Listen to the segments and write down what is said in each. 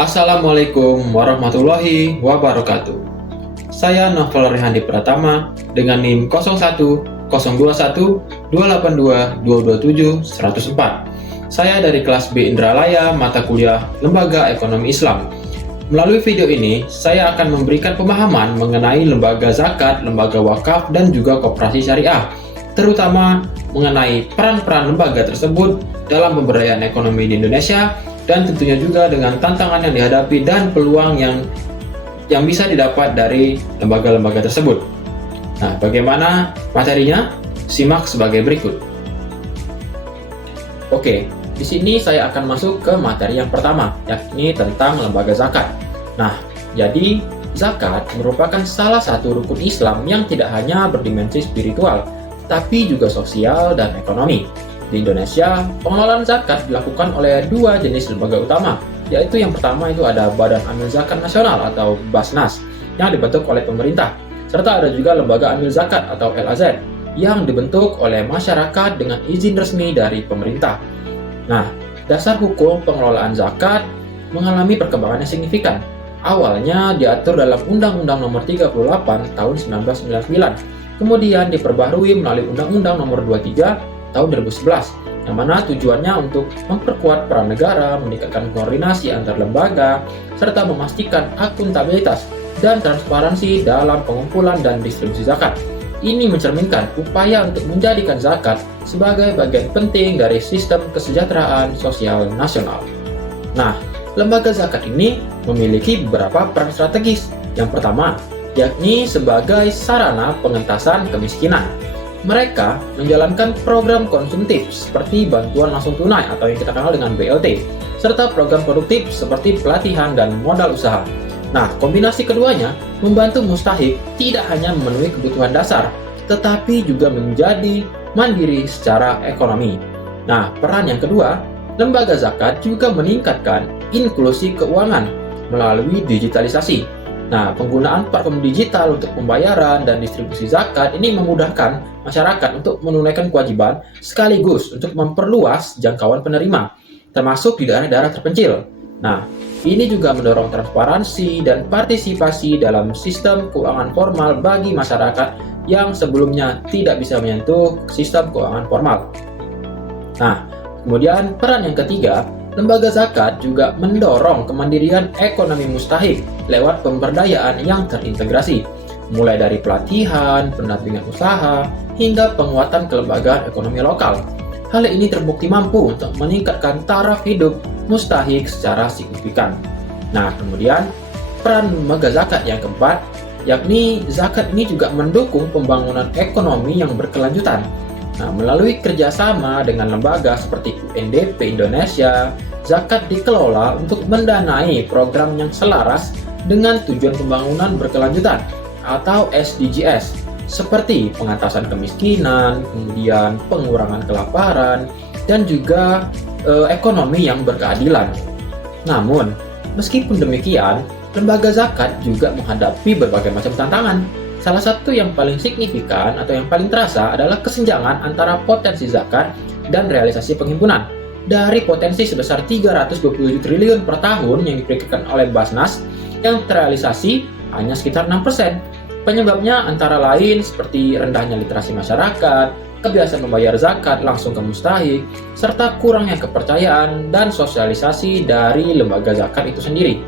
Assalamualaikum warahmatullahi wabarakatuh. Saya Novel Rehandi Pratama dengan NIM 01, 021, 282, 227, 104. Saya dari kelas B Indralaya, mata kuliah Lembaga Ekonomi Islam. Melalui video ini, saya akan memberikan pemahaman mengenai lembaga zakat, lembaga wakaf, dan juga koperasi syariah, terutama mengenai peran-peran lembaga tersebut dalam pemberdayaan ekonomi di Indonesia, dan tentunya juga dengan tantangan yang dihadapi dan peluang yang bisa didapat dari lembaga-lembaga tersebut. Nah, bagaimana materinya? Simak sebagai berikut. Oke, di sini saya akan masuk ke materi yang pertama, yakni tentang lembaga zakat. Nah, jadi zakat merupakan salah satu rukun Islam yang tidak hanya berdimensi spiritual, tapi juga sosial dan ekonomi. Di Indonesia, pengelolaan zakat dilakukan oleh dua jenis lembaga utama, yaitu yang pertama itu ada Badan Amil Zakat Nasional atau Basnas yang dibentuk oleh pemerintah, serta ada juga Lembaga Amil Zakat atau LAZ yang dibentuk oleh masyarakat dengan izin resmi dari pemerintah. Nah, dasar hukum pengelolaan zakat mengalami perkembangan yang signifikan. Awalnya diatur dalam Undang-Undang Nomor 38 Tahun 1999, kemudian diperbaharui melalui Undang-Undang Nomor 23 Tahun 2011, yang mana tujuannya untuk memperkuat peran negara, meningkatkan koordinasi antar lembaga, serta memastikan akuntabilitas dan transparansi dalam pengumpulan dan distribusi zakat. Ini mencerminkan upaya untuk menjadikan zakat sebagai bagian penting dari sistem kesejahteraan sosial nasional. Nah, lembaga zakat ini memiliki beberapa peran strategis. Yang pertama, yakni sebagai sarana pengentasan kemiskinan. Mereka menjalankan program konsumtif seperti bantuan langsung tunai atau yang kita kenal dengan BLT, serta program produktif seperti pelatihan dan modal usaha. Nah, kombinasi keduanya membantu mustahik tidak hanya memenuhi kebutuhan dasar, tetapi juga menjadi mandiri secara ekonomi. Nah, peran yang kedua, lembaga zakat juga meningkatkan inklusi keuangan melalui digitalisasi. Nah, penggunaan platform digital untuk pembayaran dan distribusi zakat ini memudahkan masyarakat untuk menunaikan kewajiban sekaligus untuk memperluas jangkauan penerima, termasuk di daerah-daerah terpencil. Nah, ini juga mendorong transparansi dan partisipasi dalam sistem keuangan formal bagi masyarakat yang sebelumnya tidak bisa menyentuh sistem keuangan formal. Nah, kemudian peran yang ketiga, lembaga zakat juga mendorong kemandirian ekonomi mustahik lewat pemberdayaan yang terintegrasi, mulai dari pelatihan, pendampingan usaha, hingga penguatan kelembagaan ekonomi lokal. Hal ini terbukti mampu untuk meningkatkan taraf hidup mustahik secara signifikan. Nah, kemudian peran lembaga zakat yang keempat, yakni zakat ini juga mendukung pembangunan ekonomi yang berkelanjutan. Nah, melalui kerjasama dengan lembaga seperti UNDP Indonesia, zakat dikelola untuk mendanai program yang selaras dengan tujuan pembangunan berkelanjutan atau SDGs, seperti pengatasan kemiskinan, kemudian pengurangan kelaparan, dan juga ekonomi yang berkeadilan. Namun, meskipun demikian, lembaga zakat juga menghadapi berbagai macam tantangan. Salah satu yang paling signifikan atau yang paling terasa adalah kesenjangan antara potensi zakat dan realisasi penghimpunan. Dari potensi sebesar 327 triliun per tahun yang diperkirakan oleh Basnas, yang terrealisasi hanya sekitar 6%. Penyebabnya antara lain seperti rendahnya literasi masyarakat, kebiasaan membayar zakat langsung ke mustahik, serta kurangnya kepercayaan dan sosialisasi dari lembaga zakat itu sendiri.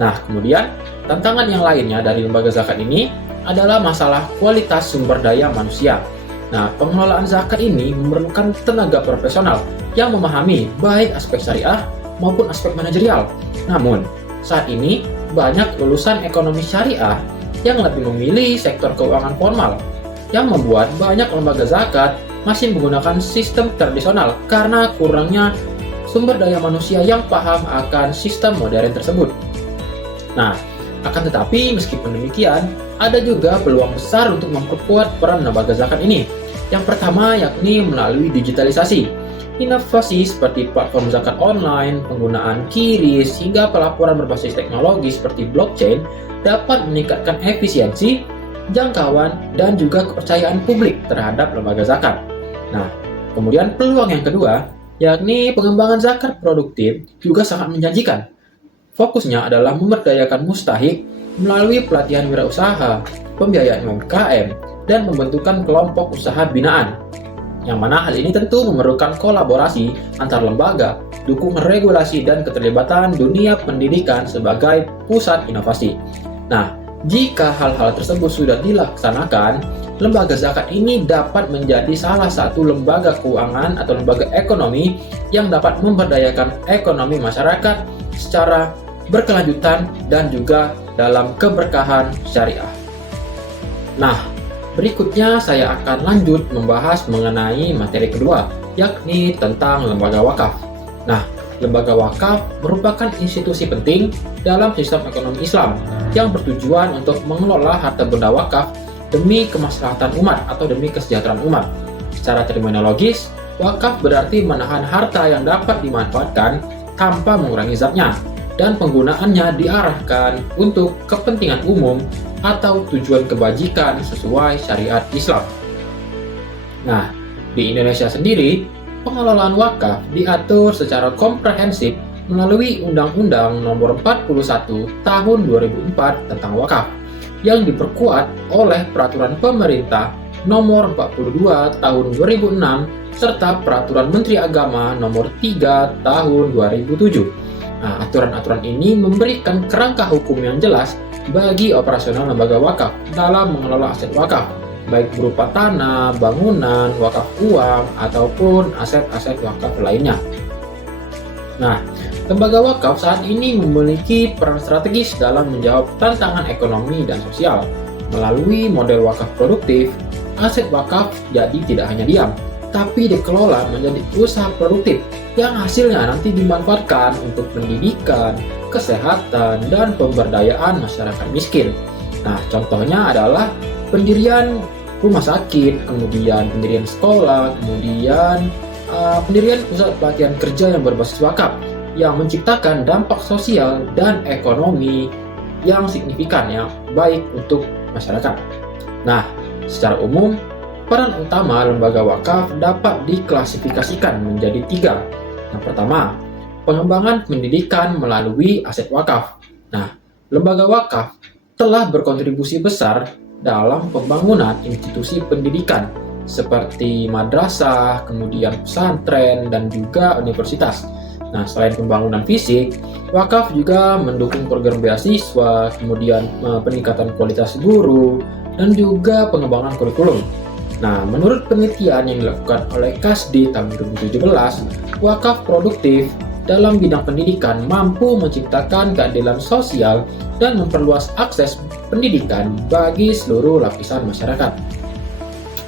Nah, kemudian tantangan yang lainnya dari lembaga zakat ini adalah masalah kualitas sumber daya manusia. Nah, pengelolaan zakat ini memerlukan tenaga profesional yang memahami baik aspek syariah maupun aspek manajerial. Namun, saat ini banyak lulusan ekonomi syariah yang lebih memilih sektor keuangan formal, yang membuat banyak lembaga zakat masih menggunakan sistem tradisional karena kurangnya sumber daya manusia yang paham akan sistem modern tersebut. Nah, akan tetapi meskipun demikian, ada juga peluang besar untuk memperkuat peran lembaga zakat ini. Yang pertama yakni melalui digitalisasi. Inovasi seperti platform zakat online, penggunaan QRIS, hingga pelaporan berbasis teknologi seperti blockchain dapat meningkatkan efisiensi, jangkauan, dan juga kepercayaan publik terhadap lembaga zakat. Nah, kemudian peluang yang kedua yakni pengembangan zakat produktif juga sangat menjanjikan. fokusnya adalah memberdayakan mustahik melalui pelatihan wirausaha, pembiayaan UMKM, dan pembentukan kelompok usaha binaan. Yang mana hal ini tentu memerlukan kolaborasi antar lembaga, dukungan regulasi, dan keterlibatan dunia pendidikan sebagai pusat inovasi. Nah, jika hal-hal tersebut sudah dilaksanakan, lembaga zakat ini dapat menjadi salah satu lembaga keuangan atau lembaga ekonomi yang dapat memberdayakan ekonomi masyarakat secara berkelanjutan dan juga dalam keberkahan syariah. Nah, berikutnya saya akan lanjut membahas mengenai materi kedua, yakni tentang lembaga wakaf. Nah, lembaga wakaf merupakan institusi penting dalam sistem ekonomi Islam yang bertujuan untuk mengelola harta benda wakaf demi kemaslahatan umat atau demi kesejahteraan umat. Secara terminologis, wakaf berarti menahan harta yang dapat dimanfaatkan tanpa mengurangi zatnya, dan penggunaannya diarahkan untuk kepentingan umum atau tujuan kebajikan sesuai syariat Islam. Nah, di Indonesia sendiri, pengelolaan wakaf diatur secara komprehensif melalui Undang-Undang Nomor 41 Tahun 2004 tentang wakaf, yang diperkuat oleh Peraturan Pemerintah Nomor 42 Tahun 2006 serta Peraturan Menteri Agama Nomor 3 Tahun 2007. Nah, aturan-aturan ini memberikan kerangka hukum yang jelas bagi operasional lembaga wakaf dalam mengelola aset wakaf, baik berupa tanah, bangunan, wakaf uang, ataupun aset-aset wakaf lainnya. Nah, lembaga wakaf saat ini memiliki peran strategis dalam menjawab tantangan ekonomi dan sosial. Melalui model wakaf produktif, aset wakaf jadi tidak hanya diam, tapi dikelola menjadi usaha produktif yang hasilnya nanti dimanfaatkan untuk pendidikan, kesehatan, dan pemberdayaan masyarakat miskin. Nah, contohnya adalah pendirian rumah sakit, kemudian pendirian sekolah, kemudian pendirian pusat pelatihan kerja yang berbasis wakaf, yang menciptakan dampak sosial dan ekonomi yang signifikan yang baik untuk masyarakat. Nah, secara umum, peran utama lembaga wakaf dapat diklasifikasikan menjadi 3. Yang pertama, pengembangan pendidikan melalui aset wakaf. Nah, lembaga wakaf telah berkontribusi besar dalam pembangunan institusi pendidikan seperti madrasah, kemudian pesantren, dan juga universitas. Nah, selain pembangunan fisik, wakaf juga mendukung program beasiswa, kemudian peningkatan kualitas guru, dan juga pengembangan kurikulum. Nah, menurut penelitian yang dilakukan oleh KASDI tahun 2017, wakaf produktif dalam bidang pendidikan mampu menciptakan keadilan sosial dan memperluas akses pendidikan bagi seluruh lapisan masyarakat.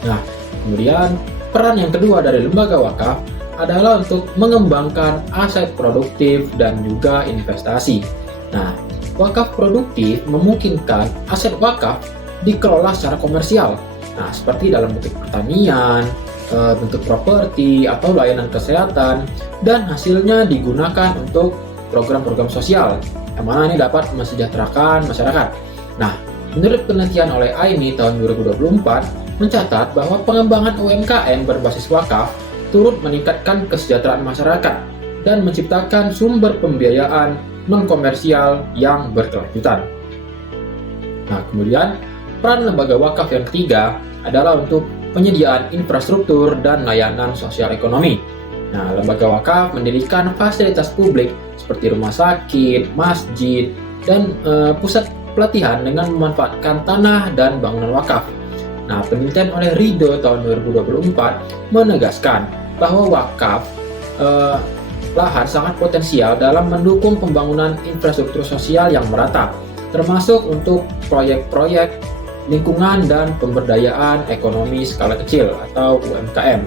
Nah, kemudian peran yang kedua dari lembaga wakaf adalah untuk mengembangkan aset produktif dan juga investasi. Nah, wakaf produktif memungkinkan aset wakaf dikelola secara komersial. Nah, seperti dalam bentuk pertanian, bentuk properti, atau layanan kesehatan, dan hasilnya digunakan untuk program-program sosial, yang mana ini dapat mesejahterakan masyarakat. Nah, menurut penelitian oleh AIMI tahun 2024, mencatat bahwa pengembangan UMKM berbasis wakaf turut meningkatkan kesejahteraan masyarakat dan menciptakan sumber pembiayaan non-komersial yang berkelanjutan. Nah, kemudian peran lembaga wakaf yang ketiga adalah untuk penyediaan infrastruktur dan layanan sosial ekonomi. Nah, lembaga wakaf mendirikan fasilitas publik seperti rumah sakit, masjid, dan pusat pelatihan dengan memanfaatkan tanah dan bangunan wakaf. Nah, penelitian oleh Ridho tahun 2024 menegaskan bahwa wakaf lahan sangat potensial dalam mendukung pembangunan infrastruktur sosial yang merata, termasuk untuk proyek-proyek lingkungan dan pemberdayaan ekonomi skala kecil atau UMKM.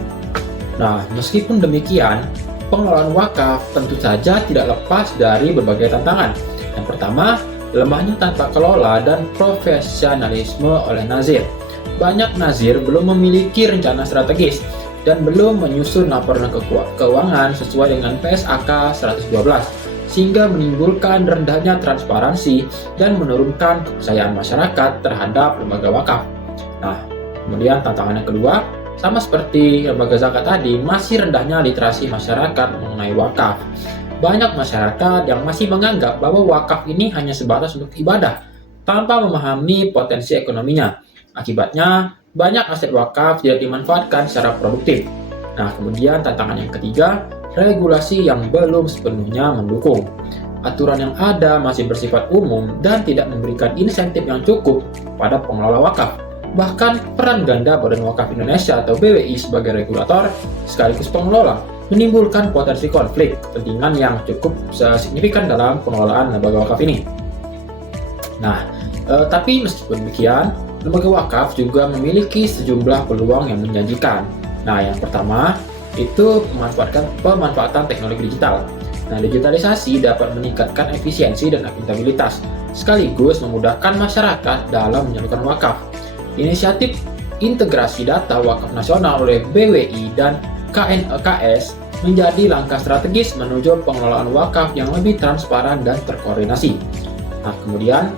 Nah, meskipun demikian, pengelolaan wakaf tentu saja tidak lepas dari berbagai tantangan. Yang pertama, lemahnya tata kelola dan profesionalisme oleh nazir. Banyak nazir belum memiliki rencana strategis dan belum menyusun laporan keuangan sesuai dengan PSAK 112, sehingga menimbulkan rendahnya transparansi dan menurunkan kepercayaan masyarakat terhadap lembaga wakaf. Nah, kemudian tantangan yang kedua, sama seperti lembaga zakat tadi, masih rendahnya literasi masyarakat mengenai wakaf. banyak masyarakat yang masih menganggap bahwa wakaf ini hanya sebatas untuk ibadah, tanpa memahami potensi ekonominya. Akibatnya, banyak aset wakaf tidak dimanfaatkan secara produktif. Nah, kemudian tantangan yang ketiga, regulasi yang belum sepenuhnya mendukung. Aturan yang ada masih bersifat umum dan tidak memberikan insentif yang cukup pada pengelola wakaf. Bahkan, peran ganda Badan Wakaf Indonesia atau BWI sebagai regulator sekaligus pengelola menimbulkan potensi konflik kepentingan yang cukup signifikan dalam pengelolaan lembaga wakaf ini. Nah, tapi meskipun demikian, lembaga wakaf juga memiliki sejumlah peluang yang menjanjikan. Nah, yang pertama itu pemanfaatan teknologi digital. Nah, digitalisasi dapat meningkatkan efisiensi dan akuntabilitas, sekaligus memudahkan masyarakat dalam menyalurkan wakaf. Inisiatif integrasi data wakaf nasional oleh BWI dan KNEKS menjadi langkah strategis menuju pengelolaan wakaf yang lebih transparan dan terkoordinasi. Nah, kemudian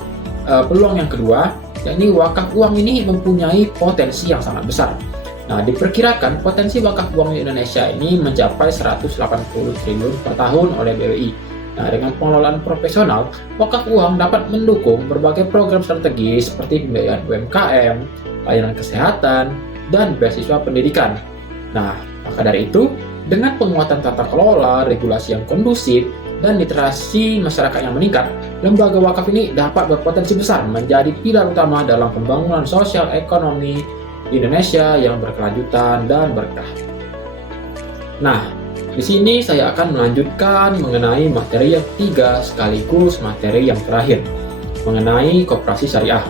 peluang yang kedua, yakni wakaf uang ini mempunyai potensi yang sangat besar. Nah, diperkirakan potensi wakaf uang di Indonesia ini mencapai 180 triliun per tahun oleh BWI. Nah, dengan pengelolaan profesional, wakaf uang dapat mendukung berbagai program strategis seperti pembiayaan UMKM, layanan kesehatan, dan beasiswa pendidikan. Nah, maka dari itu, dengan penguatan tata kelola, regulasi yang kondusif, dan literasi masyarakat yang meningkat, lembaga wakaf ini dapat berpotensi besar menjadi pilar utama dalam pembangunan sosial ekonomi di Indonesia yang berkelanjutan dan berkah. Nah, di sini saya akan melanjutkan mengenai materi yang ketiga sekaligus materi yang terakhir, mengenai koperasi syariah.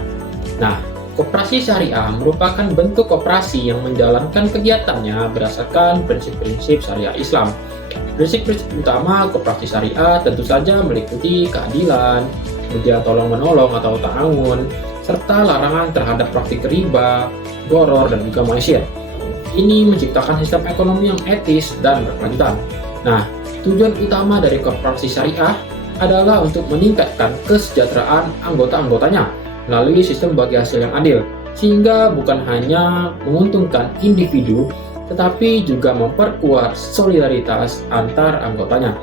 Nah, koperasi syariah merupakan bentuk koperasi yang menjalankan kegiatannya berdasarkan prinsip-prinsip syariah Islam. Prinsip-prinsip utama koperasi syariah tentu saja meliputi keadilan, kemudian tolong-menolong atau ta'awun, serta larangan terhadap praktik riba, goror, dan juga maisir. Ini menciptakan sistem ekonomi yang etis dan berkelanjutan. Nah, tujuan utama dari koperasi syariah adalah untuk meningkatkan kesejahteraan anggota-anggotanya melalui sistem bagi hasil yang adil, sehingga bukan hanya menguntungkan individu, tetapi juga memperkuat solidaritas antar anggotanya.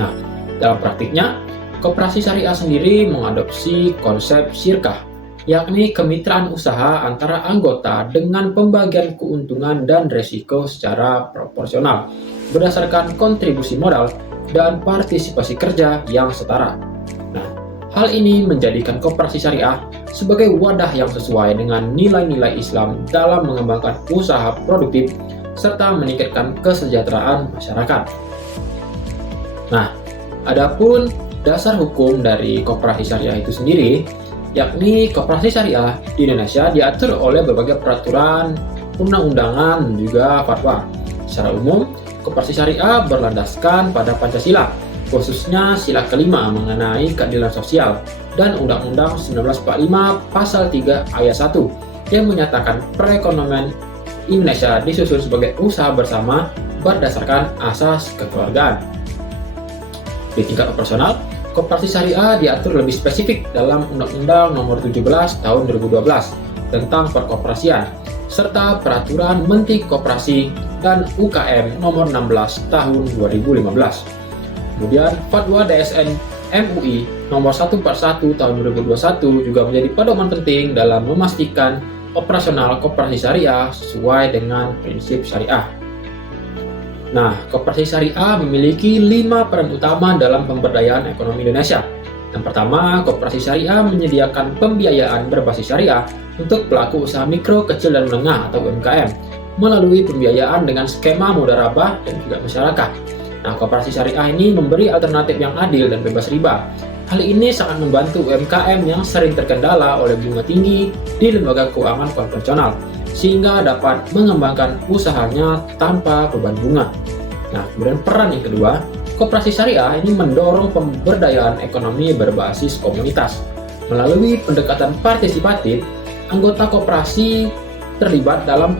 Nah, dalam praktiknya, koperasi syariah sendiri mengadopsi konsep syirkah, yakni kemitraan usaha antara anggota dengan pembagian keuntungan dan risiko secara proporsional, berdasarkan kontribusi modal dan partisipasi kerja yang setara. Nah, hal ini menjadikan koperasi syariah sebagai wadah yang sesuai dengan nilai-nilai Islam dalam mengembangkan usaha produktif serta meningkatkan kesejahteraan masyarakat. Nah, adapun dasar hukum dari koperasi syariah itu sendiri, yakni koperasi syariah di Indonesia diatur oleh berbagai peraturan, undang-undangan, dan juga fatwa. Secara umum, koperasi syariah berlandaskan pada Pancasila, khususnya sila kelima mengenai keadilan sosial, dan Undang-Undang 1945 Pasal 3 Ayat 1 yang menyatakan perekonomian Indonesia disusun sebagai usaha bersama berdasarkan asas kekeluargaan. Di tingkat operasional, koperasi syariah diatur lebih spesifik dalam Undang-Undang Nomor 17 Tahun 2012 tentang perkoperasian, serta Peraturan Menteri Koperasi dan UKM Nomor 16 Tahun 2015. Kemudian, Fatwa DSN MUI Nomor 141 Tahun 2021 juga menjadi pedoman penting dalam memastikan operasional koperasi syariah sesuai dengan prinsip syariah. Nah, koperasi syariah memiliki 5 peran utama dalam pemberdayaan ekonomi Indonesia. Yang pertama, koperasi syariah menyediakan pembiayaan berbasis syariah untuk pelaku usaha mikro, kecil, dan menengah atau UMKM melalui pembiayaan dengan skema mudharabah dan juga masyarakat. Nah, koperasi syariah ini memberi alternatif yang adil dan bebas riba. Hal ini sangat membantu UMKM yang sering terkendala oleh bunga tinggi di lembaga keuangan konvensional, sehingga dapat mengembangkan usahanya tanpa beban bunga. Nah, kemudian peran yang kedua, koperasi syariah ini mendorong pemberdayaan ekonomi berbasis komunitas. Melalui pendekatan partisipatif, anggota koperasi terlibat dalam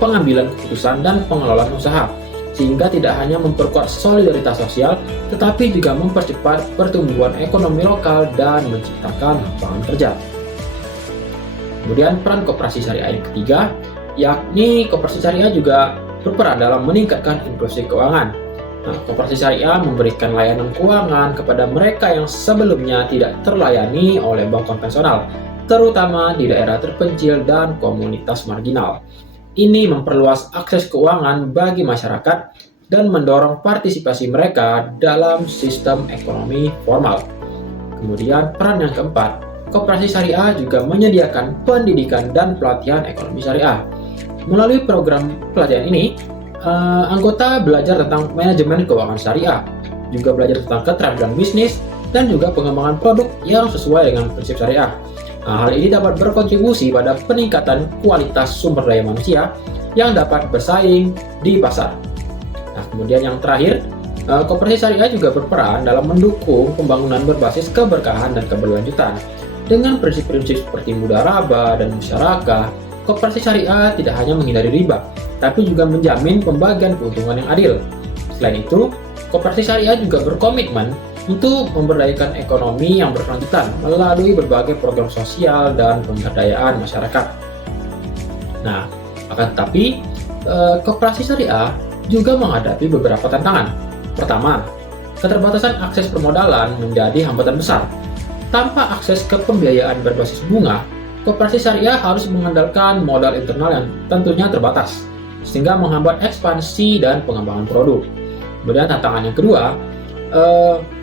pengambilan keputusan dan pengelolaan usaha, sehingga tidak hanya memperkuat solidaritas sosial, tetapi juga mempercepat pertumbuhan ekonomi lokal dan menciptakan lapangan kerja. Kemudian peran koperasi syariah yang ketiga, yakni koperasi syariah juga berperan dalam meningkatkan inklusi keuangan. Nah, koperasi syariah memberikan layanan keuangan kepada mereka yang sebelumnya tidak terlayani oleh bank konvensional, terutama di daerah terpencil dan komunitas marginal. Ini memperluas akses keuangan bagi masyarakat dan mendorong partisipasi mereka dalam sistem ekonomi formal. Kemudian, peran yang keempat, koperasi syariah juga menyediakan pendidikan dan pelatihan ekonomi syariah. Melalui program pelatihan ini, anggota belajar tentang manajemen keuangan syariah, juga belajar tentang keterampilan bisnis, dan juga pengembangan produk yang sesuai dengan prinsip syariah. Nah, hal ini dapat berkontribusi pada peningkatan kualitas sumber daya manusia yang dapat bersaing di pasar. Nah, kemudian yang terakhir, koperasi syariah juga berperan dalam mendukung pembangunan berbasis keberkahan dan keberlanjutan. Dengan prinsip-prinsip seperti mudharabah dan musyarakah, koperasi syariah tidak hanya menghindari riba, tapi juga menjamin pembagian keuntungan yang adil. Selain itu, koperasi syariah juga berkomitmen untuk memberdayakan ekonomi yang berkelanjutan melalui berbagai program sosial dan pemberdayaan masyarakat. Nah, akan tetapi, koperasi syariah juga menghadapi beberapa tantangan. Pertama, keterbatasan akses permodalan menjadi hambatan besar. Tanpa akses ke pembiayaan berbasis bunga, koperasi syariah harus mengandalkan modal internal yang tentunya terbatas, sehingga menghambat ekspansi dan pengembangan produk. Kemudian tantangan yang kedua,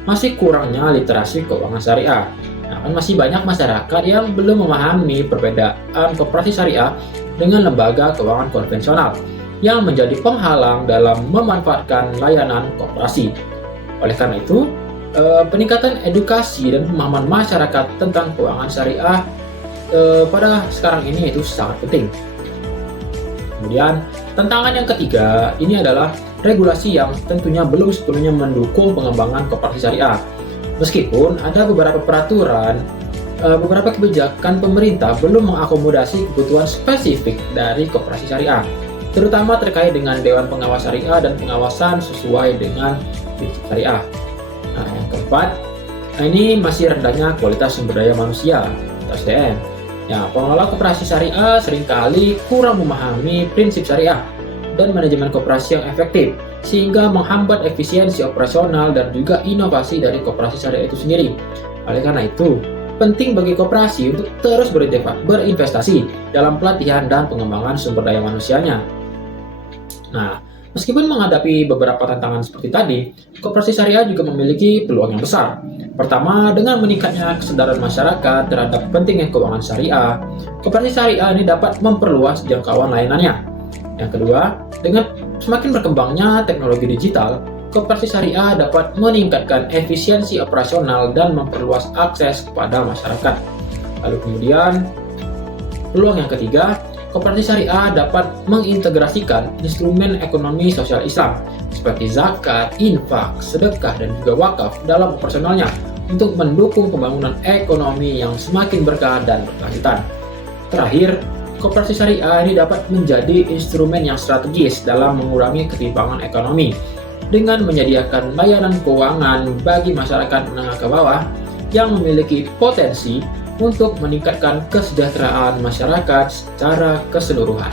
masih kurangnya literasi keuangan syariah. Nah, kan masih banyak masyarakat yang belum memahami perbedaan koperasi syariah dengan lembaga keuangan konvensional yang menjadi penghalang dalam memanfaatkan layanan koperasi. Oleh karena itu, peningkatan edukasi dan pemahaman masyarakat tentang keuangan syariah pada sekarang ini itu sangat penting. Kemudian, tantangan yang ketiga ini adalah regulasi yang tentunya belum sepenuhnya mendukung pengembangan koperasi syariah. Meskipun ada beberapa peraturan, beberapa kebijakan pemerintah belum mengakomodasi kebutuhan spesifik dari koperasi syariah, terutama terkait dengan Dewan Pengawas Syariah dan pengawasan sesuai dengan prinsip syariah. Nah, yang keempat, ini masih rendahnya kualitas sumber daya manusia atau SDM. Ya, pengelola koperasi syariah seringkali kurang memahami prinsip syariah dan manajemen koperasi yang efektif, sehingga menghambat efisiensi operasional dan juga inovasi dari koperasi syariah itu sendiri. Oleh karena itu, penting bagi koperasi untuk terus berinvestasi dalam pelatihan dan pengembangan sumber daya manusianya. Nah, meskipun menghadapi beberapa tantangan seperti tadi, koperasi syariah juga memiliki peluang yang besar. Pertama, dengan meningkatnya kesadaran masyarakat terhadap pentingnya keuangan syariah, koperasi syariah ini dapat memperluas jangkauan layanannya. Yang kedua, dengan semakin berkembangnya teknologi digital, koperasi syariah dapat meningkatkan efisiensi operasional dan memperluas akses kepada masyarakat. Lalu kemudian, peluang yang ketiga, koperasi syariah dapat mengintegrasikan instrumen ekonomi sosial Islam seperti zakat, infak, sedekah, dan juga wakaf dalam operasionalnya untuk mendukung pembangunan ekonomi yang semakin berkah dan berkelanjutan. Terakhir, koperasi syariah ini dapat menjadi instrumen yang strategis dalam mengurangi ketimpangan ekonomi dengan menyediakan layanan keuangan bagi masyarakat menengah ke bawah yang memiliki potensi untuk meningkatkan kesejahteraan masyarakat secara keseluruhan.